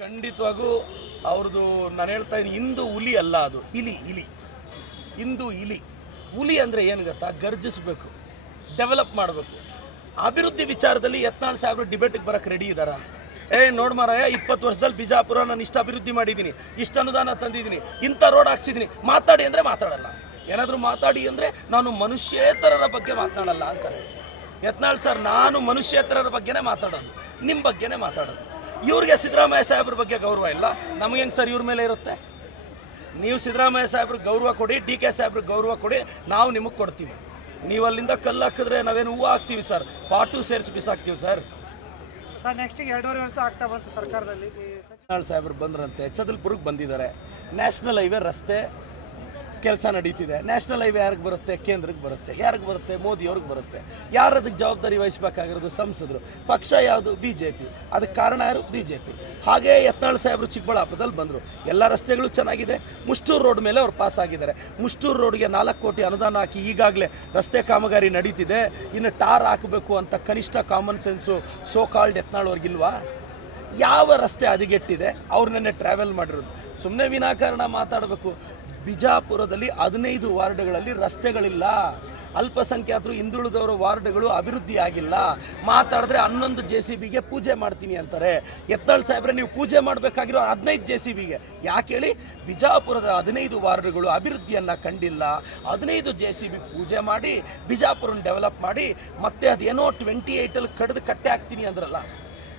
ಖಂಡಿತವಾಗೂ ಅವ್ರದ್ದು ನಾನು ಹೇಳ್ತಾ ಇದ್ದೀನಿ, ಇಂದು ಹುಲಿ ಅಲ್ಲ, ಅದು ಇಲಿ. ಇಂದು ಇಲಿ. ಹುಲಿ ಅಂದರೆ ಏನು ಗೊತ್ತಾ? ಗರ್ಜಿಸಬೇಕು, ಡೆವಲಪ್ ಮಾಡಬೇಕು. ಅಭಿವೃದ್ಧಿ ವಿಚಾರದಲ್ಲಿ ಯತ್ನಾಳ್ ಸಾಹೇಬರು ಡಿಬೇಟಿಗೆ ಬರೋಕ್ಕೆ ರೆಡಿ ಇದ್ದಾರಾ? ನೋಡು ಮಾರಾಯ, 20 ವರ್ಷದಲ್ಲಿ ಬಿಜಾಪುರ ನಾನು ಇಷ್ಟು ಅಭಿವೃದ್ಧಿ ಮಾಡಿದ್ದೀನಿ, ಇಷ್ಟು ಅನುದಾನ ತಂದಿದ್ದೀನಿ, ಇಂಥ ರೋಡ್ ಹಾಕ್ಸಿದ್ದೀನಿ, ಮಾತಾಡಿ ಅಂದರೆ ಮಾತಾಡಲ್ಲ. ಏನಾದರೂ ಮಾತಾಡಿ ಅಂದರೆ ನಾನು ಮನುಷ್ಯೇತರರ ಬಗ್ಗೆ ಮಾತನಾಡಲ್ಲ ಅಂತಾರೆ ಯತ್ನಾಳ್ ಸರ್. ನಾನು ಮನುಷ್ಯೇತರರ ಬಗ್ಗೆನೇ ಮಾತಾಡೋದು, ನಿಮ್ಮ ಬಗ್ಗೆನೇ ಮಾತಾಡೋದು. ಇವ್ರಿಗೆ ಸಿದ್ದರಾಮಯ್ಯ ಸಾಹೇಬ್ರ ಬಗ್ಗೆ ಗೌರವ ಇಲ್ಲ, ನಮಗೆ ಹೆಂಗೆ ಸರ್ ಇವ್ರ ಮೇಲೆ ಇರುತ್ತೆ? ನೀವು ಸಿದ್ದರಾಮಯ್ಯ ಸಾಹೇಬ್ರಿಗೆ ಗೌರವ ಕೊಡಿ, DK ಸಾಹೇಬ್ರಿಗೆ ಗೌರವ ಕೊಡಿ, ನಾವು ನಿಮಗೆ ಕೊಡ್ತೀವಿ. ನೀವು ಅಲ್ಲಿಂದ ಕಲ್ಲು ಹಾಕಿದ್ರೆ ನಾವೇನು ಹೂವು ಹಾಕ್ತೀವಿ ಸರ್, ಪಾಟು ಸೇರಿಸಿ ಬಿಸಾಕ್ತೀವಿ ಸರ್. ನೆಕ್ಸ್ಟಿಗೆ 2.5 ವರ್ಷ ಆಗ್ತಾ ಬಂತು ಸರ್ಕಾರದಲ್ಲಿ. ಯತ್ನಾಳ್ ಸಾಹೇಬ್ರು ಬಂದ್ರಂತೆ, ಚದಲ್ಪುರಕ್ಕೆ ಬಂದಿದ್ದಾರೆ. ನ್ಯಾಷನಲ್ ಹೈವೇ ರಸ್ತೆ ಕೆಲಸ ನಡೀತಿದೆ. ನ್ಯಾಷನಲ್ ಹೈವೇ ಯಾರಿಗೆ ಬರುತ್ತೆ? ಕೇಂದ್ರಕ್ಕೆ ಬರುತ್ತೆ. ಯಾರಿಗೆ ಬರುತ್ತೆ? ಮೋದಿಯವ್ರಿಗೆ ಬರುತ್ತೆ. ಯಾರು ಅದಕ್ಕೆ ಜವಾಬ್ದಾರಿ ವಹಿಸಬೇಕಾಗಿರೋದು? ಸಂಸದರು. ಪಕ್ಷ ಯಾವುದು? BJP. ಅದಕ್ಕೆ ಕಾರಣ ಯಾರು? BJP. ಹಾಗೇ ಯತ್ನಾಳ್ ಸಾಹೇಬರು ಚಿಕ್ಕಬಳ್ಳಾಪುರದಲ್ಲಿ ಬಂದರು, ಎಲ್ಲ ರಸ್ತೆಗಳು ಚೆನ್ನಾಗಿದೆ. ಮುಷ್ಟೂರು ರೋಡ್ ಮೇಲೆ ಅವ್ರು ಪಾಸ್ ಆಗಿದ್ದಾರೆ. ಮುಷ್ಟೂರು ರೋಡ್ಗೆ 4 ಕೋಟಿ ಅನುದಾನ ಹಾಕಿ ಈಗಾಗಲೇ ರಸ್ತೆ ಕಾಮಗಾರಿ ನಡೀತಿದೆ. ಇನ್ನು ಟಾರ್ ಹಾಕಬೇಕು ಅಂತ ಕನಿಷ್ಠ common sense so called Yatnal ಅವ್ರಿಗಿಲ್ವಾ? ಯಾವ ರಸ್ತೆ ಹದಗೆಟ್ಟಿದೆ? ಅವ್ರು ನೆನ್ನೆ ಟ್ರಾವೆಲ್ ಮಾಡಿರೋದು. ಸುಮ್ಮನೆ ವಿನಾಕಾರಣ ಮಾತಾಡಬೇಕು. ಬಿಜಾಪುರದಲ್ಲಿ 15 ವಾರ್ಡ್ಗಳಲ್ಲಿ ರಸ್ತೆಗಳಿಲ್ಲ. ಅಲ್ಪಸಂಖ್ಯಾತರು, ಹಿಂದುಳಿದವರ ವಾರ್ಡ್ಗಳು ಅಭಿವೃದ್ಧಿ ಆಗಿಲ್ಲ. ಮಾತಾಡಿದ್ರೆ 11 JCBಗೆ ಪೂಜೆ ಮಾಡ್ತೀನಿ ಅಂತಾರೆ. ಯತ್ನಾಳ್ ಸಾಹೇಬ್ರೆ, ನೀವು ಪೂಜೆ ಮಾಡಬೇಕಾಗಿರೋ 15 JCBಗೆ ಯಾಕೆ ಹೇಳಿ? ಬಿಜಾಪುರದ 15 ವಾರ್ಡ್ಗಳು ಅಭಿವೃದ್ಧಿಯನ್ನು ಕಂಡಿಲ್ಲ. 15 JCB ಪೂಜೆ ಮಾಡಿ ಬಿಜಾಪುರನ ಡೆವಲಪ್ ಮಾಡಿ ಮತ್ತೆ ಅದೇನೋ 28ಅಲ್ಲಿ ಕಡ್ದು ಕಟ್ಟೆ ಹಾಕ್ತೀನಿ ಅಂದ್ರಲ್ಲ.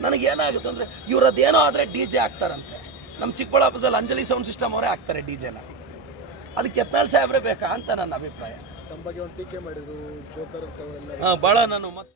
ನನಗೇನಾಗುತ್ತೆ ಅಂದರೆ, ಇವರದ್ದೇನೋ ಆದರೆ DJ ಹಾಕ್ತಾರಂತೆ. ನಮ್ಮ ಚಿಕ್ಕಬಳ್ಳಾಪುರದಲ್ಲಿ ಅಂಜಲಿ ಸೌಂಡ್ ಸಿಸ್ಟಮ್ ಅವರೇ ಹಾಕ್ತಾರೆ DJನ. ಅದಕ್ಕೆ ಯತ್ನಾಳ್ ಸಾಹೇಬ್ರೆ ಬೇಕಾ ಅಂತ ನನ್ನ ಅಭಿಪ್ರಾಯ. ತಮ್ಮ ಬಗ್ಗೆ ಒಂದು ಟೀಕೆ ಮಾಡಿದ್ರು, ಜೋಕರ್ ಭಾಳ ನಾನು